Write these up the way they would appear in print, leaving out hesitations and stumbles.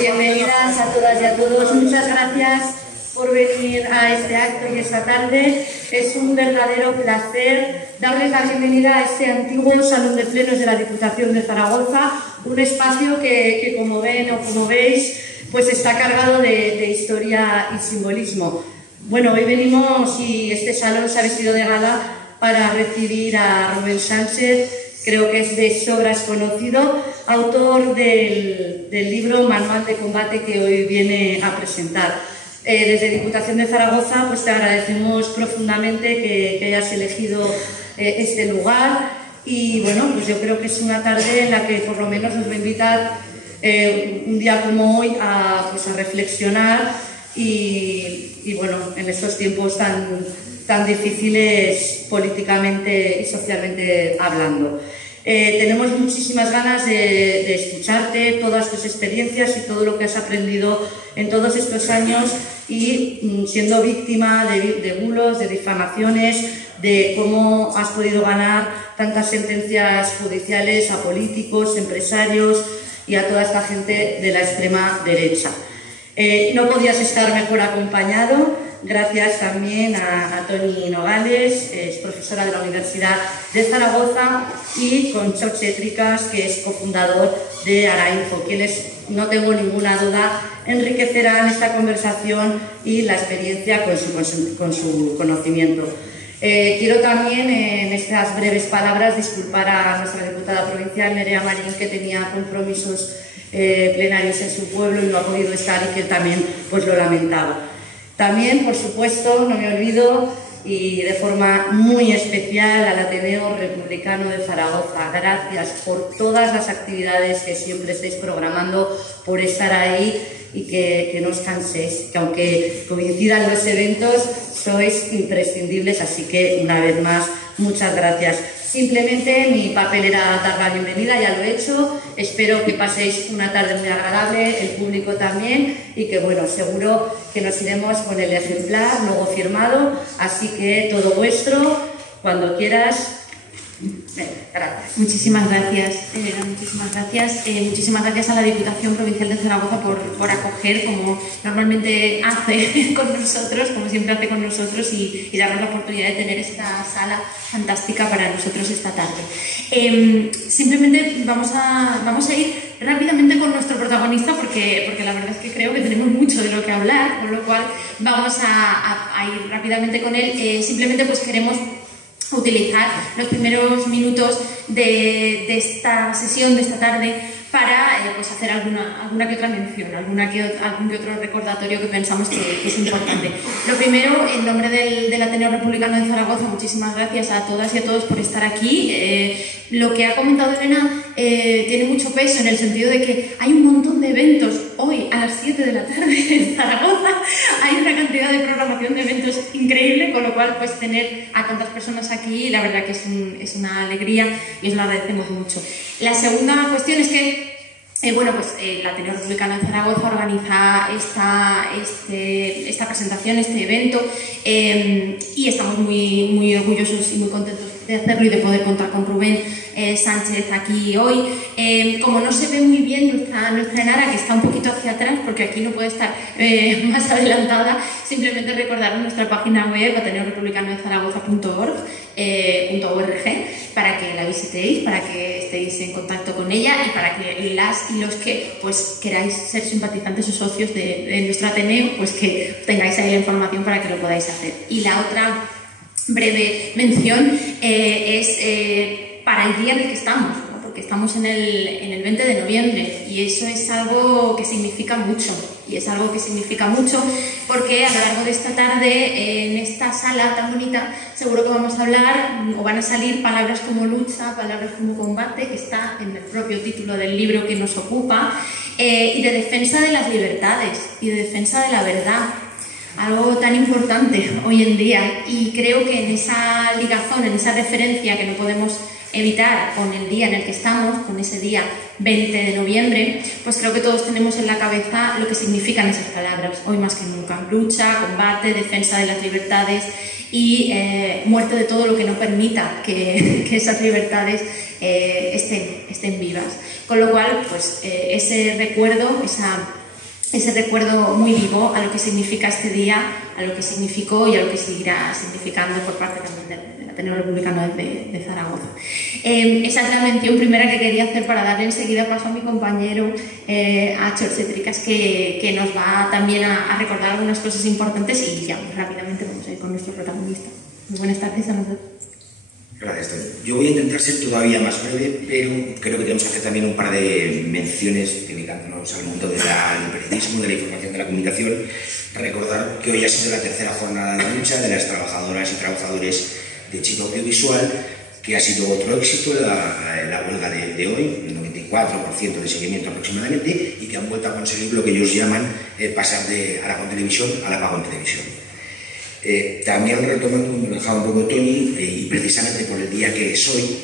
Bienvenidas a todas y a todos. Muchas gracias por venir a este acto y esta tarde. Es un verdadero placer darles la bienvenida a este antiguo Salón de Plenos de la Diputación de Zaragoza, un espacio que como ven o como veis, pues está cargado de historia y simbolismo. Bueno, hoy venimos y este salón se ha vestido de gala para recibir a Rubén Sánchez. Creo que es de sobras conocido, autor del libro Manual de Combate que hoy viene a presentar. Desde Diputación de Zaragoza pues te agradecemos profundamente que hayas elegido este lugar y bueno, pues yo creo que es una tarde en la que por lo menos nos va a invitar un día como hoy a reflexionar y bueno, en estos tiempos tan difíciles políticamente y socialmente hablando. Tenemos muchísimas ganas de escucharte, todas tus experiencias y todo lo que has aprendido en todos estos años y siendo víctima de bulos, de difamaciones, de cómo has podido ganar tantas sentencias judiciales a políticos, empresarios y a toda esta gente de la extrema derecha. No podías estar mejor acompañado. Gracias también a Toni Nogales, es profesora de la Universidad de Zaragoza, y Concho Chétricas, que es cofundador de Arainfo, quienes, no tengo ninguna duda, enriquecerán esta conversación y la experiencia con su conocimiento. Quiero también, en estas breves palabras, disculpar a nuestra diputada provincial, Nerea Marín, que tenía compromisos plenarios en su pueblo y no ha podido estar y que también pues lo lamentaba. También, por supuesto, no me olvido y de forma muy especial al Ateneo Republicano de Zaragoza. Gracias por todas las actividades que siempre estáis programando, por estar ahí y que no os canséis, que aunque coincidan los eventos, sois imprescindibles, así que una vez más, muchas gracias. Simplemente mi papel era dar la bienvenida, ya lo he hecho. Espero que paséis una tarde muy agradable, el público también, y que bueno, seguro que nos iremos con el ejemplar luego firmado, así que todo vuestro, cuando quieras. Gracias. Muchísimas gracias, Elena, muchísimas gracias. Muchísimas gracias a la Diputación Provincial de Zaragoza por acoger, como normalmente hace con nosotros, como siempre hace con nosotros, y darnos la oportunidad de tener esta sala fantástica para nosotros esta tarde. Simplemente vamos a ir rápidamente con nuestro protagonista porque la verdad es que creo que tenemos mucho de lo que hablar, con lo cual vamos a ir rápidamente con él. Simplemente pues queremos utilizar los primeros minutos de esta sesión, de esta tarde, para pues hacer alguna que otra mención, algún que otro recordatorio que pensamos que es importante. Lo primero, en nombre del Ateneo Republicano de Zaragoza, muchísimas gracias a todas y a todos por estar aquí. Lo que ha comentado Elena tiene mucho peso en el sentido de que hay un montón de eventos hoy a las 7 de la tarde en Zaragoza. Hay una cantidad de programación de eventos increíble, con lo cual pues tener a tantas personas aquí, la verdad que es una alegría y os lo agradecemos mucho. La segunda cuestión es que el Ateneo Republicano de Zaragoza organiza esta presentación, este evento, y estamos muy orgullosos y muy contentos de hacerlo y de poder contar con Rubén Sánchez aquí hoy. Como no se ve muy bien nuestra enara, que está un poquito hacia atrás, porque aquí no puede estar más adelantada, simplemente recordaros nuestra página web, ateneorepublicanodezaragoza.org, para que la visitéis, para que estéis en contacto con ella y para que las y los que pues queráis ser simpatizantes o socios de nuestro Ateneo, pues que tengáis ahí la información para que lo podáis hacer. Y la otra breve mención es para el día en el que estamos, ¿no? Porque estamos en el 20 de noviembre y eso es algo que significa mucho. Y es algo que significa mucho porque a lo largo de esta tarde, en esta sala tan bonita, seguro que vamos a hablar o van a salir palabras como lucha, palabras como combate, que está en el propio título del libro que nos ocupa, y de defensa de las libertades y de defensa de la verdad. Algo tan importante hoy en día, y creo que en esa ligazón, en esa referencia que no podemos evitar con el día en el que estamos, con ese día 20 de noviembre, pues creo que todos tenemos en la cabeza lo que significan esas palabras, hoy más que nunca. Lucha, combate, defensa de las libertades y muerte de todo lo que no permita que esas libertades estén vivas. Con lo cual, pues ese recuerdo, ese recuerdo muy vivo a lo que significa este día, a lo que significó y a lo que seguirá significando por parte también del Ateneo Republicano de Zaragoza. Esa es la mención primera que quería hacer para darle enseguida paso a mi compañero, a Chorche Tricas, que nos va también a recordar algunas cosas importantes y ya rápidamente vamos a ir con nuestro protagonista. Muy buenas tardes a nosotros. Gracias, Tony. Yo voy a intentar ser todavía más breve, pero creo que tenemos que hacer también un par de menciones dedicándonos al mundo del periodismo, de la información, de la comunicación. Recordar que hoy ha sido la tercera jornada de lucha de las trabajadoras y trabajadores de Chico Audiovisual, que ha sido otro éxito la huelga de hoy, el 94% de seguimiento aproximadamente, y que han vuelto a conseguir lo que ellos llaman pasar de Aragón Televisión al apagón Televisión. También retomando un dejado un poco Tony, y precisamente por el día que es hoy,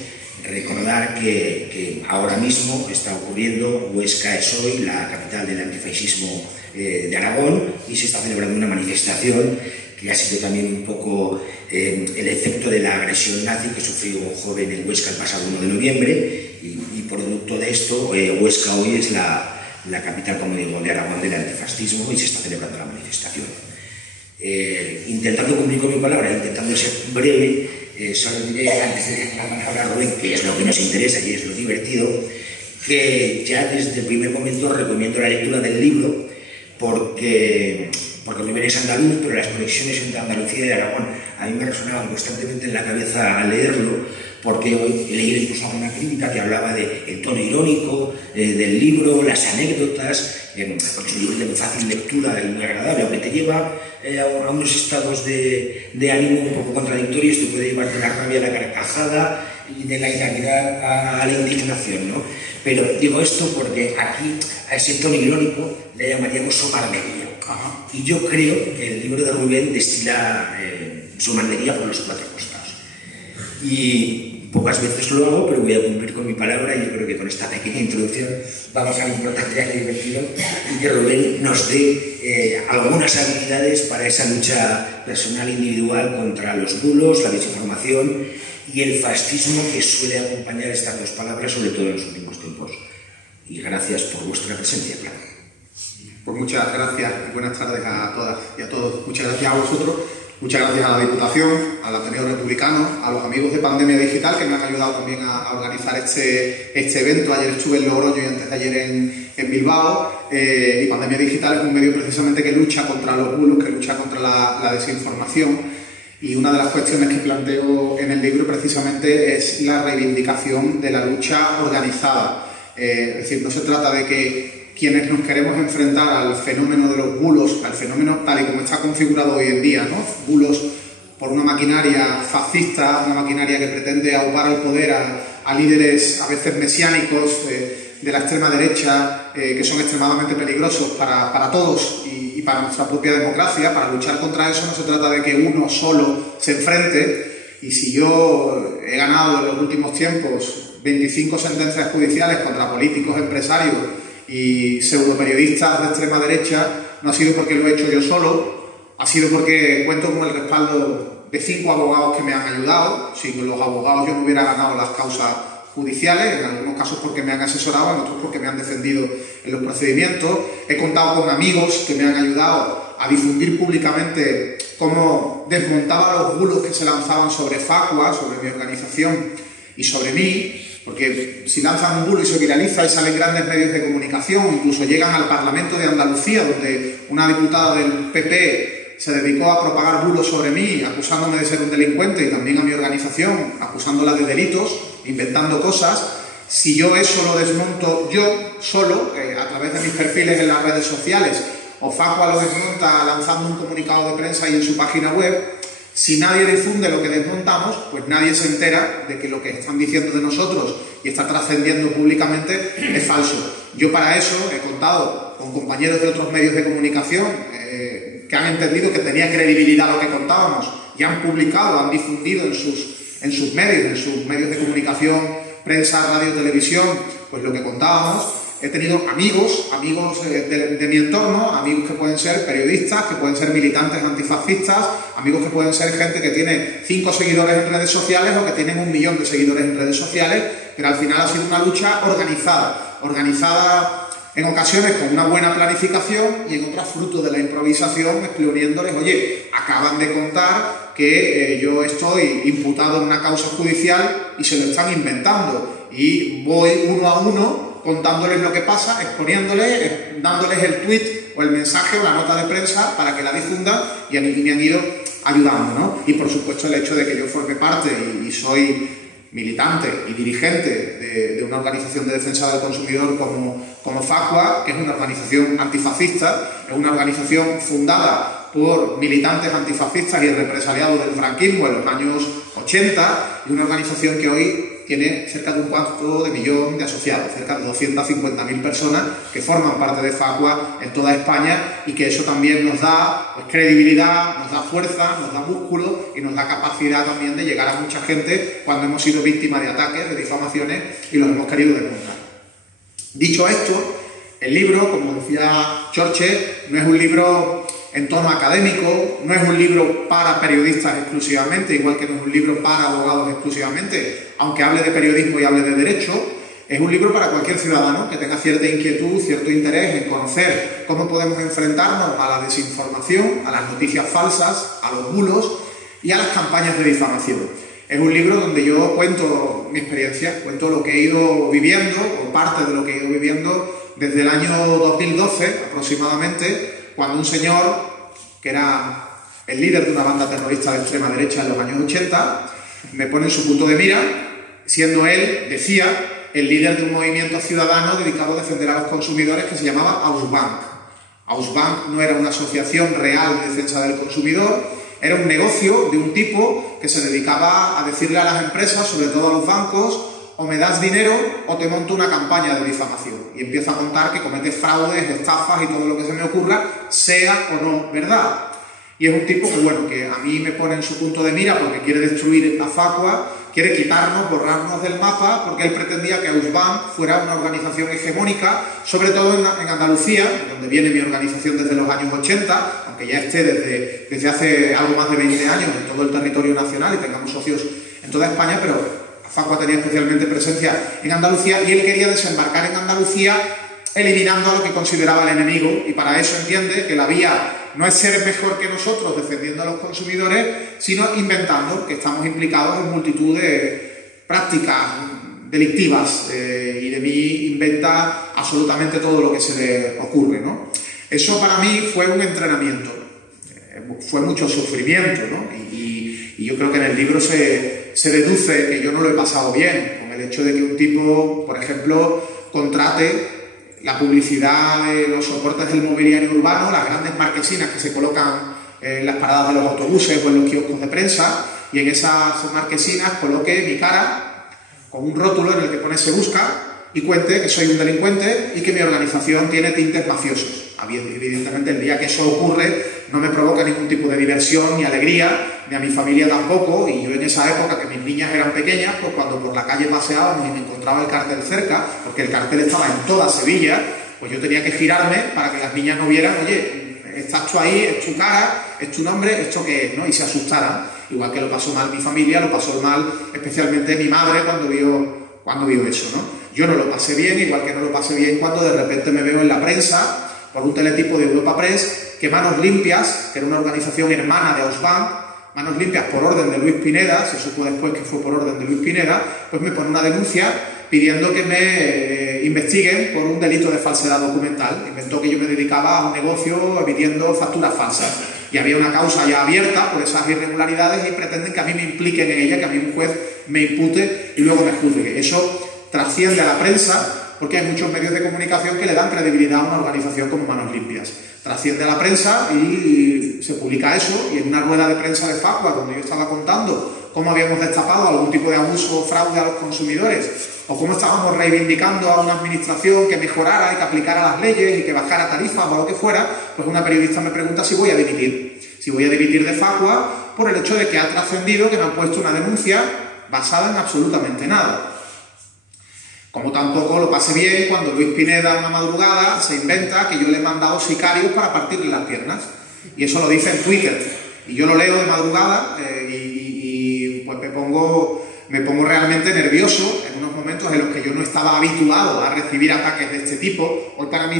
recordar que ahora mismo está ocurriendo, Huesca es hoy la capital del antifascismo de Aragón, y se está celebrando una manifestación que ha sido también un poco el efecto de la agresión nazi que sufrió un joven en Huesca el pasado 1 de noviembre, y producto de esto, Huesca hoy es la capital, como digo, de Aragón del antifascismo, y se está celebrando la manifestación. Intentando cumplir con mi palabra, intentando ser breve, solo diré, antes de dejar la palabra a Rubén, que es lo que nos interesa y es lo divertido, que ya desde el primer momento recomiendo la lectura del libro, porque Rubén es andaluz, pero las conexiones entre Andalucía y Aragón a mí me resonaban constantemente en la cabeza al leerlo, porque hoy he leído incluso alguna crítica que hablaba del tono irónico del libro, las anécdotas, porque es un libro de muy fácil lectura y muy agradable, aunque te lleva a unos estados de ánimo un poco contradictorios, te puede llevar de la rabia a la carcajada y de la hilaridad a la indignación, ¿no? Pero digo esto porque aquí a ese tono irónico le llamaríamos somarlería. Y yo creo que el libro de Rubén destila somarlería por los cuatro costados. Y pocas veces lo hago, pero voy a cumplir con mi palabra, y yo creo que con esta pequeña introducción vamos a lo importante y a lo divertido, y que Rubén nos dé algunas habilidades para esa lucha personal e individual contra los bulos, la desinformación y el fascismo que suele acompañar estas dos palabras, sobre todo en los últimos tiempos. Y gracias por vuestra presencia, claro. Pues muchas gracias y buenas tardes a todas y a todos. Muchas gracias a vosotros, muchas gracias a la Diputación, al Ateneo Republicano, a los amigos de Pandemia Digital que me han ayudado también a organizar este evento. Ayer estuve en Logroño y antes de ayer en Bilbao. Y Pandemia Digital es un medio precisamente que lucha contra los bulos, que lucha contra la desinformación. Y una de las cuestiones que planteo en el libro precisamente es la reivindicación de la lucha organizada. Es decir, no se trata de que quienes nos queremos enfrentar al fenómeno de los bulos, al fenómeno tal y como está configurado hoy en día, ¿no? Bulos por una maquinaria fascista, una maquinaria que pretende ahogar al poder a líderes a veces mesiánicos de la extrema derecha, que son extremadamente peligrosos para todos y para nuestra propia democracia. Para luchar contra eso no se trata de que uno solo se enfrente, y si yo he ganado en los últimos tiempos 25 sentencias judiciales contra políticos, empresarios y pseudoperiodistas de extrema derecha, no ha sido porque lo he hecho yo solo, ha sido porque cuento con el respaldo de 5 abogados que me han ayudado. Sin los abogados yo no hubiera ganado las causas judiciales, en algunos casos porque me han asesorado, en otros porque me han defendido en los procedimientos. He contado con amigos que me han ayudado a difundir públicamente cómo desmontaba los bulos que se lanzaban sobre Facua, sobre mi organización y sobre mí. Porque si lanzan un bulo y se viraliza y salen grandes medios de comunicación, incluso llegan al Parlamento de Andalucía, donde una diputada del PP se dedicó a propagar bulos sobre mí, acusándome de ser un delincuente, y también a mi organización, acusándola de delitos, inventando cosas. Si yo eso lo desmonto yo solo, a través de mis perfiles en las redes sociales, o Facua lo desmonta lanzando un comunicado de prensa y en su página web, si nadie difunde lo que desmontamos, pues nadie se entera de que lo que están diciendo de nosotros y está trascendiendo públicamente es falso. Yo para eso he contado con compañeros de otros medios de comunicación que han entendido que tenía credibilidad lo que contábamos y han publicado, han difundido en sus medios de comunicación, prensa, radio, televisión, pues lo que contábamos. He tenido amigos de mi entorno, amigos que pueden ser periodistas, que pueden ser militantes antifascistas, amigos que pueden ser gente que tiene 5 seguidores en redes sociales o que tienen 1 millón de seguidores en redes sociales, pero al final ha sido una lucha organizada En ocasiones con una buena planificación y en otras fruto de la improvisación, exponiéndoles, oye, acaban de contar que yo estoy imputado en una causa judicial y se lo están inventando. Y voy uno a uno contándoles lo que pasa, exponiéndoles, dándoles el tuit o el mensaje o la nota de prensa para que la difundan y me han ido ayudando, ¿no? Y por supuesto el hecho de que yo forme parte y soy militante y dirigente de una organización de defensa del consumidor como Facua, que es una organización antifascista, es una organización fundada por militantes antifascistas y represaliados del franquismo en los años 80, y una organización que hoy tiene cerca de 250.000 de asociados, cerca de 250.000 personas que forman parte de Facua en toda España, y que eso también nos da credibilidad, nos da fuerza, nos da músculo y nos da capacidad también de llegar a mucha gente cuando hemos sido víctimas de ataques, de difamaciones y los hemos querido denunciar. Dicho esto, el libro, como decía Chorche, no es un libro en tono académico, no es un libro para periodistas exclusivamente, igual que no es un libro para abogados exclusivamente, aunque hable de periodismo y hable de derecho. Es un libro para cualquier ciudadano que tenga cierta inquietud, cierto interés en conocer cómo podemos enfrentarnos a la desinformación, a las noticias falsas, a los bulos y a las campañas de difamación. Es un libro donde yo cuento mi experiencia, cuento lo que he ido viviendo, o parte de lo que he ido viviendo desde el año 2012 aproximadamente, cuando un señor, que era el líder de una banda terrorista de extrema derecha en los años 80, me pone en su punto de mira, siendo él, decía, el líder de un movimiento ciudadano dedicado a defender a los consumidores que se llamaba Ausbank. Ausbank no era una asociación real de defensa del consumidor, era un negocio de un tipo que se dedicaba a decirle a las empresas, sobre todo a los bancos, o me das dinero o te monto una campaña de difamación. Y empiezo a contar que comete fraudes, estafas y todo lo que se me ocurra, sea o no verdad. Y es un tipo que, bueno, que a mí me pone en su punto de mira porque quiere destruir a Facua, quiere quitarnos, borrarnos del mapa, porque él pretendía que Ausbank fuera una organización hegemónica, sobre todo en Andalucía, donde viene mi organización desde los años 80, aunque ya esté desde hace algo más de 20 años en todo el territorio nacional y tengamos socios en toda España, pero Facua tenía especialmente presencia en Andalucía y él quería desembarcar en Andalucía eliminando a lo que consideraba el enemigo, y para eso entiende que la vía no es ser mejor que nosotros defendiendo a los consumidores, sino inventando que estamos implicados en multitud de prácticas delictivas y de mí inventa absolutamente todo lo que se le ocurre, ¿no? Eso para mí fue un entrenamiento, fue mucho sufrimiento, ¿no? Y yo creo que en el libro se deduce que yo no lo he pasado bien con el hecho de que un tipo, por ejemplo, contrate la publicidad de los soportes del mobiliario urbano, las grandes marquesinas que se colocan en las paradas de los autobuses o en los kioscos de prensa, y en esas marquesinas coloque mi cara con un rótulo en el que pone "se busca" y cuente que soy un delincuente y que mi organización tiene tintes mafiosos. Evidentemente, el día que eso ocurre no me provoca ningún tipo de diversión ni alegría, ni a mi familia tampoco, y yo en esa época, que mis niñas eran pequeñas, pues cuando por la calle paseábamos y me encontraba el cartel cerca, porque el cartel estaba en toda Sevilla, pues yo tenía que girarme para que las niñas no vieran, oye, estás tú ahí, es tu cara, es tu nombre, ¿esto qué es?, ¿no? Y se asustaran. Igual que lo pasó mal mi familia, lo pasó mal especialmente mi madre cuando vio eso, ¿no? Yo no lo pasé bien, igual que no lo pasé bien cuando de repente me veo en la prensa por un teletipo de Europa Press que Manos Limpias, que era una organización hermana de Ausbank, Manos Limpias por orden de Luis Pineda, se supo después que fue por orden de Luis Pineda, pues me pone una denuncia pidiendo que me investiguen por un delito de falsedad documental. Inventó que yo me dedicaba a un negocio emitiendo facturas falsas. Y había una causa ya abierta por esas irregularidades y pretenden que a mí me impliquen en ella, que a mí un juez me impute y luego me juzgue. Eso trasciende a la prensa, porque hay muchos medios de comunicación que le dan credibilidad a una organización como Manos Limpias. Trasciende a la prensa y se publica eso, y en una rueda de prensa de Facua, donde yo estaba contando cómo habíamos destapado algún tipo de abuso o fraude a los consumidores, o cómo estábamos reivindicando a una administración que mejorara y que aplicara las leyes y que bajara tarifas o lo que fuera, pues una periodista me pregunta si voy a dimitir. Si voy a dimitir de Facua por el hecho de que ha trascendido que me han puesto una denuncia basada en absolutamente nada. Como tampoco lo pasé bien cuando Luis Pineda, una madrugada, se inventa que yo le he mandado sicarios para partirle las piernas. Y eso lo dice en Twitter. Y yo lo leo de madrugada y pues me pongo realmente nervioso en unos momentos en los que yo yo no estaba habituado a recibir ataques de este tipo. Hoy para mí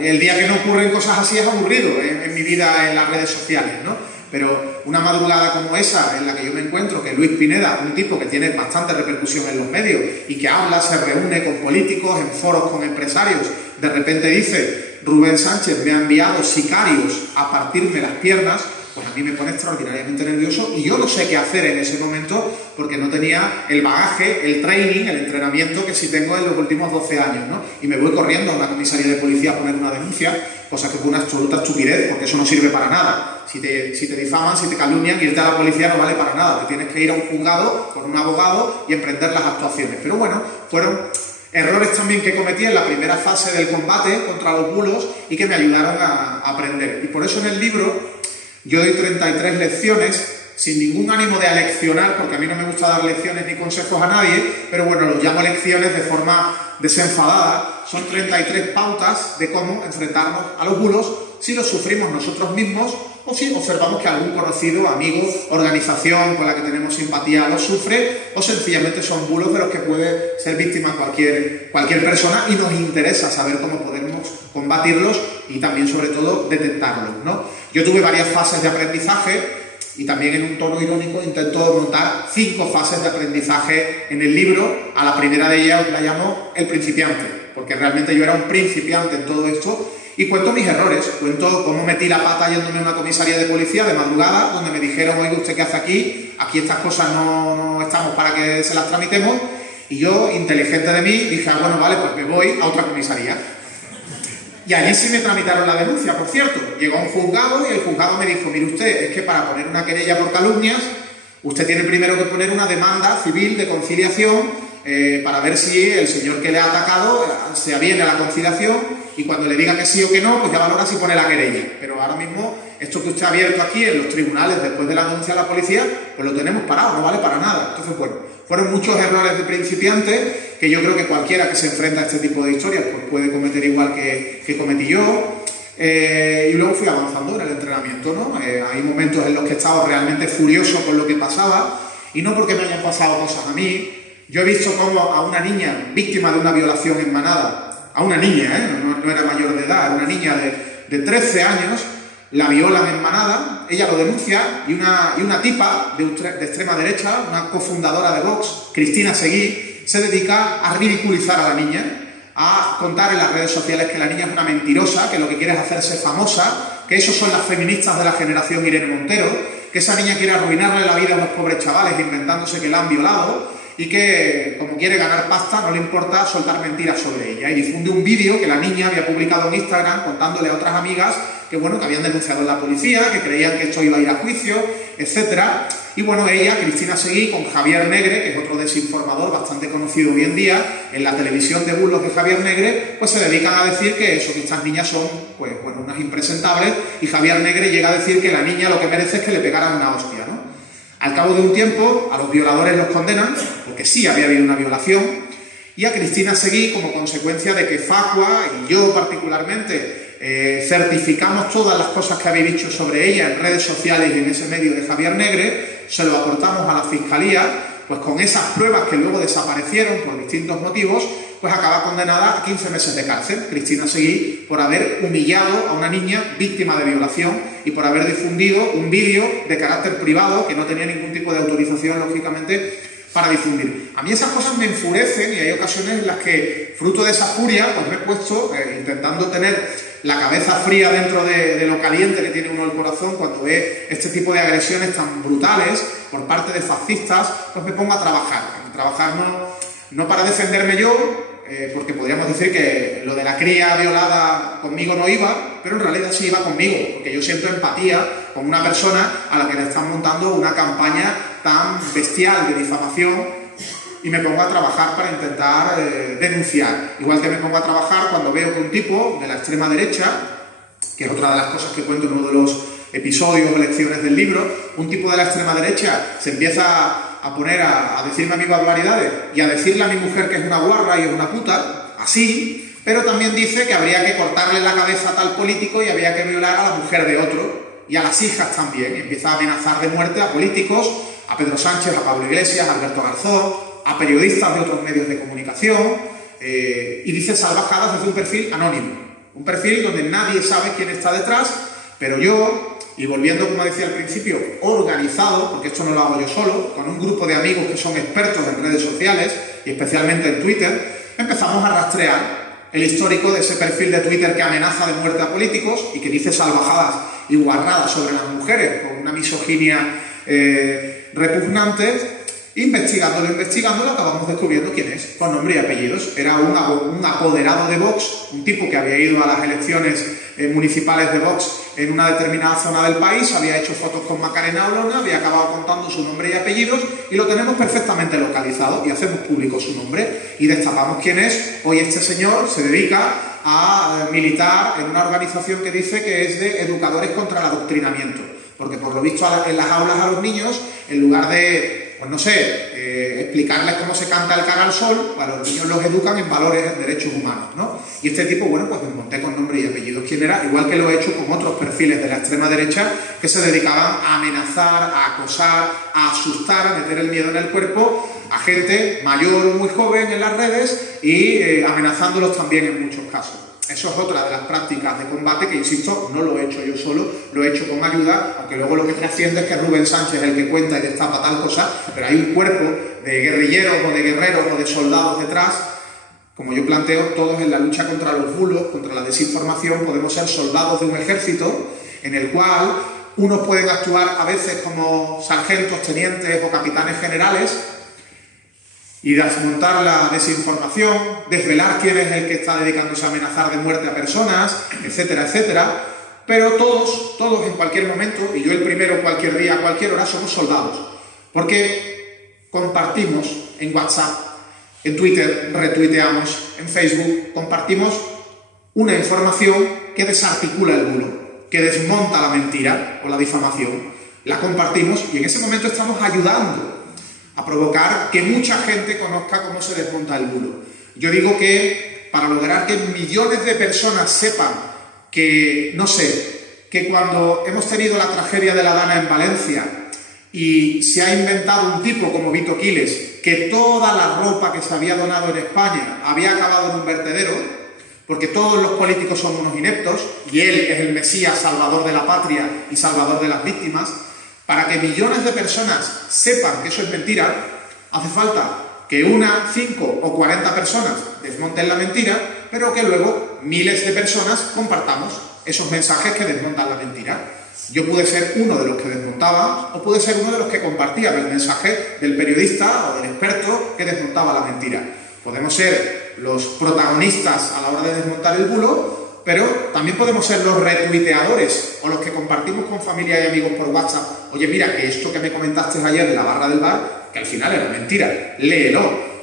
el día que no ocurren cosas así es aburrido en mi vida en las redes sociales, ¿no? Pero una madrugada como esa, en la que yo me encuentro que Luis Pineda, un tipo que tiene bastante repercusión en los medios y que habla, se reúne con políticos, en foros con empresarios, de repente dice: Rubén Sánchez me ha enviado sicarios a partirme las piernas, pues a mí me pone extraordinariamente nervioso y yo no sé qué hacer en ese momento porque no tenía el bagaje, el training, el entrenamiento que sí tengo en los últimos 12 años, ¿no? Y me voy corriendo a una comisaría de policía a poner una denuncia, cosa que fue una absoluta estupidez porque eso no sirve para nada. Si te difaman, si te calumnian, irte a la policía no vale para nada. Te tienes que ir a un juzgado con un abogado y emprender las actuaciones. Pero bueno, fueron errores también que cometí en la primera fase del combate contra los bulos y que me ayudaron a aprender. Y por eso en el libro yo doy 33 lecciones, sin ningún ánimo de aleccionar, porque a mí no me gusta dar lecciones ni consejos a nadie, pero bueno, los llamo lecciones de forma desenfadada. Son 33 pautas de cómo enfrentarnos a los bulos si los sufrimos nosotros mismos o si observamos que algún conocido, amigo, organización con la que tenemos simpatía los sufre, o sencillamente son bulos de los que puede ser víctima cualquier persona y nos interesa saber cómo podemos combatirlos y también, sobre todo, detectarlos, ¿no? Yo tuve varias fases de aprendizaje y también en un tono irónico intento montar 5 fases de aprendizaje en el libro. A la primera de ellas la llamo el principiante, porque realmente yo era un principiante en todo esto. Y cuento mis errores, cuento cómo metí la pata yéndome a una comisaría de policía de madrugada, donde me dijeron: oiga, ¿usted qué hace aquí? Aquí estas cosas no estamos para que se las tramitemos. Y yo, inteligente de mí, dije: ah, bueno, vale, pues me voy a otra comisaría. Y allí sí me tramitaron la denuncia, por cierto. Llegó a un juzgado y el juzgado me dijo: mire usted, es que para poner una querella por calumnias, usted tiene primero que poner una demanda civil de conciliación para ver si el señor que le ha atacado se aviene a la conciliación, y cuando le diga que sí o que no, pues ya valora si pone la querella. Pero ahora mismo, esto que usted ha abierto aquí en los tribunales después de la denuncia a la policía, pues lo tenemos parado, no vale para nada. Entonces, bueno, fueron muchos errores de principiante que yo creo que cualquiera que se enfrenta a este tipo de historias pues puede cometer igual que cometí yo. Y luego fui avanzando en el entrenamiento, ¿no? Hay momentos en los que he estado realmente furioso con lo que pasaba, y no porque me hayan pasado cosas a mí. Yo he visto cómo a una niña víctima de una violación en manada, a una niña, no era mayor de edad, era una niña de 13 años, la violan en manada, ella lo denuncia, y una tipa de extrema derecha, una cofundadora de Vox, Cristina Seguí, se dedica a ridiculizar a la niña, a contar en las redes sociales que la niña es una mentirosa, que lo que quiere es hacerse famosa, que esos son las feministas de la generación Irene Montero, que esa niña quiere arruinarle la vida a unos pobres chavales inventándose que la han violado, y que, como quiere ganar pasta, no le importa soltar mentiras sobre ella. Y difunde un vídeo que la niña había publicado en Instagram contándole a otras amigas que, bueno, que habían denunciado en la policía, que creían que esto iba a ir a juicio, etcétera. Y bueno, ella, Cristina Seguí, con Javier Negre, que es otro desinformador bastante conocido hoy en día, en la televisión de burlos de Javier Negre, pues se dedican a decir que estas niñas son, pues bueno, unas impresentables, y Javier Negre llega a decir que la niña lo que merece es que le pegaran una hostia, ¿no? Al cabo de un tiempo, a los violadores los condenan, porque sí había habido una violación, y a Cristina Seguí, como consecuencia de que Facua y yo particularmente certificamos todas las cosas que habéis dicho sobre ella en redes sociales y en ese medio de Javier Negre, se lo aportamos a la Fiscalía, pues con esas pruebas que luego desaparecieron por distintos motivos, pues acaba condenada a 15 meses de cárcel, Cristina Seguí, por haber humillado a una niña víctima de violación y por haber difundido un vídeo de carácter privado que no tenía ningún tipo de autorización, lógicamente, para difundir. A mí esas cosas me enfurecen, y hay ocasiones en las que, fruto de esa furia, pues me he puesto intentando tener la cabeza fría dentro de lo caliente que tiene uno el corazón cuando ve este tipo de agresiones tan brutales por parte de fascistas, pues me pongo a trabajar no para defenderme yo, porque podríamos decir que lo de la cría violada conmigo no iba, pero en realidad sí iba conmigo, porque yo siento empatía con una persona a la que le están montando una campaña tan bestial de difamación, y me pongo a trabajar para intentar denunciar. Igual que me pongo a trabajar cuando veo que un tipo de la extrema derecha, que es otra de las cosas que cuento en uno de los episodios o lecciones del libro, un tipo de la extrema derecha se empieza a poner a decirme a mí barbaridades y a decirle a mi mujer que es una guarra y es una puta, así, pero también dice que habría que cortarle la cabeza a tal político y habría que violar a la mujer de otro y a las hijas también. Y empieza a amenazar de muerte a políticos, a Pedro Sánchez, a Pablo Iglesias, a Alberto Garzón, a periodistas de otros medios de comunicación y dice salvajadas desde un perfil anónimo. Un perfil donde nadie sabe quién está detrás, pero yo, y volviendo, como decía al principio, organizado, porque esto no lo hago yo solo, con un grupo de amigos que son expertos en redes sociales, y especialmente en Twitter, empezamos a rastrear el histórico de ese perfil de Twitter que amenaza de muerte a políticos y que dice salvajadas y guarradas sobre las mujeres con una misoginia repugnante. Investigándolo, acabamos descubriendo quién es, con nombre y apellidos. Era un apoderado de Vox, un tipo que había ido a las elecciones municipales de Vox en una determinada zona del país, había hecho fotos con Macarena Olona, había acabado contando su nombre y apellidos y lo tenemos perfectamente localizado y hacemos público su nombre y destapamos quién es. Hoy este señor se dedica a militar en una organización que dice que es de educadores contra el adoctrinamiento, porque por lo visto en las aulas a los niños, en lugar de pues no sé, explicarles cómo se canta el cara al sol, a los niños los educan en valores en derechos humanos, ¿no? Y este tipo, bueno, pues desmonté con nombre y apellidos quién era, igual que lo he hecho con otros perfiles de la extrema derecha que se dedicaban a amenazar, a acosar, a asustar, a meter el miedo en el cuerpo a gente mayor o muy joven en las redes y amenazándolos también en muchos casos. Eso es otra de las prácticas de combate que, insisto, no lo he hecho yo solo, lo he hecho con ayuda, aunque luego lo que trasciende es que Rubén Sánchez es el que cuenta y destapa tal cosa, pero hay un cuerpo de guerrilleros o de guerreros o de soldados detrás. Como yo planteo, todos en la lucha contra los bulos, contra la desinformación, podemos ser soldados de un ejército en el cual unos pueden actuar a veces como sargentos, tenientes o capitanes generales y desmontar la desinformación, desvelar quién es el que está dedicándose a amenazar de muerte a personas, etcétera, etcétera. Pero todos en cualquier momento, y yo el primero cualquier día, a cualquier hora, somos soldados. Porque compartimos en WhatsApp, en Twitter, retuiteamos, en Facebook, compartimos una información que desarticula el bulo, que desmonta la mentira o la difamación. La compartimos y en ese momento estamos ayudando a provocar que mucha gente conozca cómo se desmonta el bulo. Yo digo que para lograr que millones de personas sepan que, no sé, que cuando hemos tenido la tragedia de la Dana en Valencia y se ha inventado un tipo como Vito Quiles, que toda la ropa que se había donado en España había acabado en un vertedero, porque todos los políticos son unos ineptos y él es el Mesías salvador de la patria y salvador de las víctimas. Para que millones de personas sepan que eso es mentira, hace falta que 1, 5 o 40 personas desmonten la mentira, pero que luego miles de personas compartamos esos mensajes que desmontan la mentira. Yo pude ser uno de los que desmontaba o pude ser uno de los que compartía el mensaje del periodista o del experto que desmontaba la mentira. Podemos ser los protagonistas a la hora de desmontar el bulo, pero también podemos ser los retuiteadores o los que compartimos con familia y amigos por WhatsApp. Oye, mira, que esto que me comentaste ayer en la barra del bar, que al final era mentira, léelo.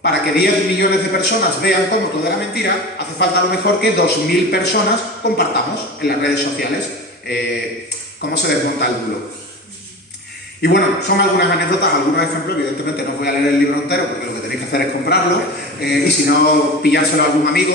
Para que 10 millones de personas vean cómo todo era mentira, hace falta a lo mejor que 2000 personas compartamos en las redes sociales cómo se desmonta el bulo. Y bueno, son algunas anécdotas, algunos ejemplos. Evidentemente no os voy a leer el libro entero porque lo que tenéis que hacer es comprarlo y si no, pillárselo a algún amigo.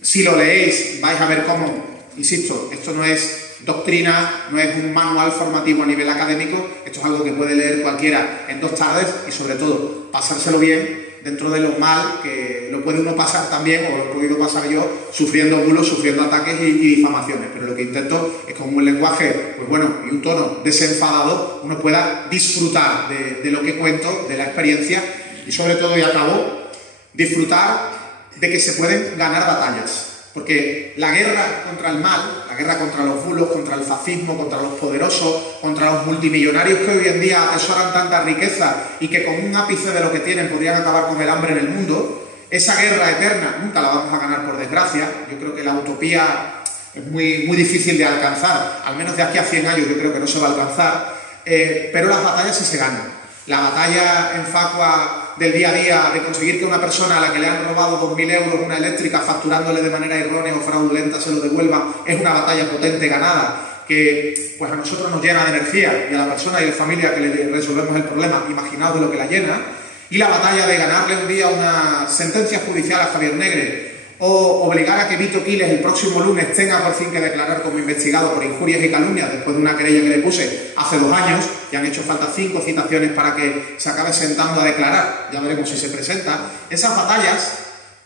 Si lo leéis, vais a ver cómo, insisto, esto no es doctrina, no es un manual formativo a nivel académico, esto es algo que puede leer cualquiera en 2 tardes y sobre todo pasárselo bien dentro de lo mal que lo puede uno pasar también, o lo he podido pasar yo, sufriendo bulos, sufriendo ataques y difamaciones. Pero lo que intento es con un lenguaje, pues bueno, y un tono desenfadado, uno pueda disfrutar de lo que cuento, de la experiencia y sobre todo, y acabo, disfrutar de que se pueden ganar batallas. Porque la guerra contra el mal, la guerra contra los bulos, contra el fascismo, contra los poderosos, contra los multimillonarios que hoy en día atesoran tanta riqueza y que con un ápice de lo que tienen podrían acabar con el hambre en el mundo, esa guerra eterna nunca la vamos a ganar por desgracia. Yo creo que la utopía es muy difícil de alcanzar, al menos de aquí a 100 años yo creo que no se va a alcanzar, pero las batallas sí se ganan. La batalla en facua del día a día de conseguir que una persona a la que le han robado 2.000 euros una eléctrica facturándole de manera errónea o fraudulenta se lo devuelva es una batalla potente ganada que pues a nosotros nos llena de energía y a la persona y la familia que le resolvemos el problema, imaginaos de lo que la llena. Y la batalla de ganarle un día una sentencia judicial a Javier Negre o obligar a que Vito Quiles el próximo lunes tenga por fin que declarar como investigado por injurias y calumnias después de una querella que le puse hace 2 años, y han hecho falta 5 citaciones para que se acabe sentando a declarar, ya veremos si se presenta. Esas batallas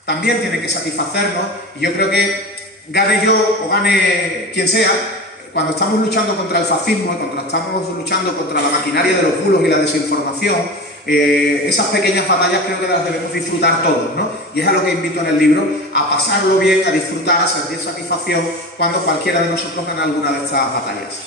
también tienen que satisfacernos, y yo creo que gane yo o gane quien sea, cuando estamos luchando contra el fascismo y cuando estamos luchando contra la maquinaria de los bulos y la desinformación, esas pequeñas batallas creo que las debemos disfrutar todos, ¿no? Y es a lo que invito en el libro, a pasarlo bien, a disfrutar, a sentir satisfacción cuando cualquiera de nosotros gana alguna de estas batallas.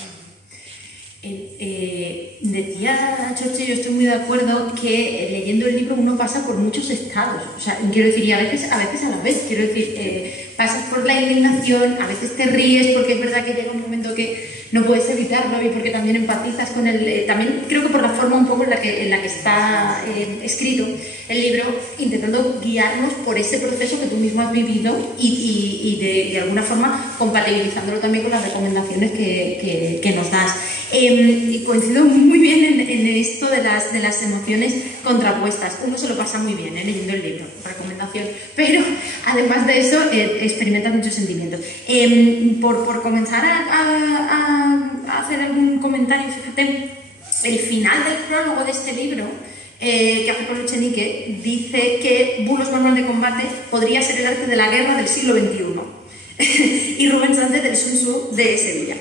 Decía Chorche, yo estoy muy de acuerdo, que leyendo el libro uno pasa por muchos estados, o sea, quiero decir, y a veces a la vez, quiero decir, pasas por la indignación, a veces te ríes porque es verdad que llega un momento que no puedes evitarlo, y porque también empatizas con él, también creo que por la forma un poco en la que está escrito el libro, intentando guiarnos por ese proceso que tú mismo has vivido y de alguna forma compatibilizándolo también con las recomendaciones que nos das. Y coincido muy bien en esto de las emociones contrapuestas. Uno se lo pasa muy bien leyendo el libro, recomendación, pero además de eso experimentas muchos sentimientos. Por comenzar a hacer algún comentario, fíjate, el final del prólogo de este libro que hace Pablo Echenique dice que Bulos Manual de Combate podría ser el arte de la guerra del siglo XXI y Rubén Sánchez del Sun Tzu de Sevilla.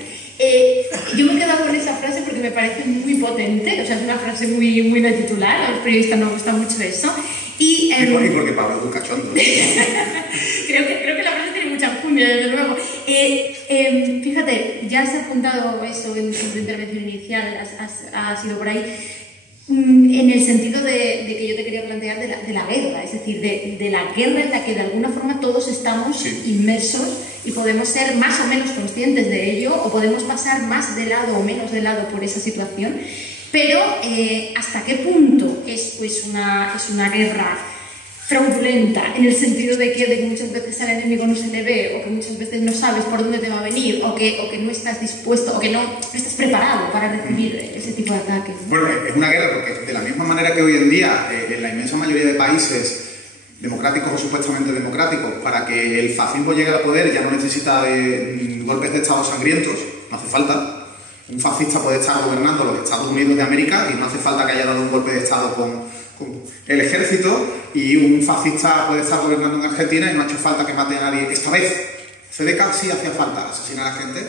Yo me he quedado con esa frase porque me parece muy potente, o sea, es una frase muy, muy de titular, a los periodistas nos gusta mucho eso. Y porque Pablo es un cachondo. creo que la frase tiene mucha furia, desde luego. Fíjate, ya has apuntado eso en tu intervención inicial, has ido por ahí, en el sentido de que yo te quería plantear de la guerra, es decir, de la guerra en la que de alguna forma todos estamos inmersos y podemos ser más o menos conscientes de ello, o podemos pasar más de lado o menos de lado por esa situación, pero ¿hasta qué punto es pues una guerra fraudulenta, en el sentido de que muchas veces al enemigo no se le ve, o que muchas veces no sabes por dónde te va a venir, o que no estás dispuesto, o que no estás preparado para recibir ese tipo de ataques, ¿no? Bueno, es una guerra porque de la misma manera que hoy en día en la inmensa mayoría de países democráticos o supuestamente democráticos, para que el fascismo llegue al poder ya no necesita de golpes de Estado sangrientos, no hace falta. Un fascista puede estar gobernando los Estados Unidos de América y no hace falta que haya dado un golpe de Estado con el ejército, y un fascista puede estar gobernando en Argentina y no ha hecho falta que mate a nadie. Esta vez, CDK sí hacía falta asesinar a la gente,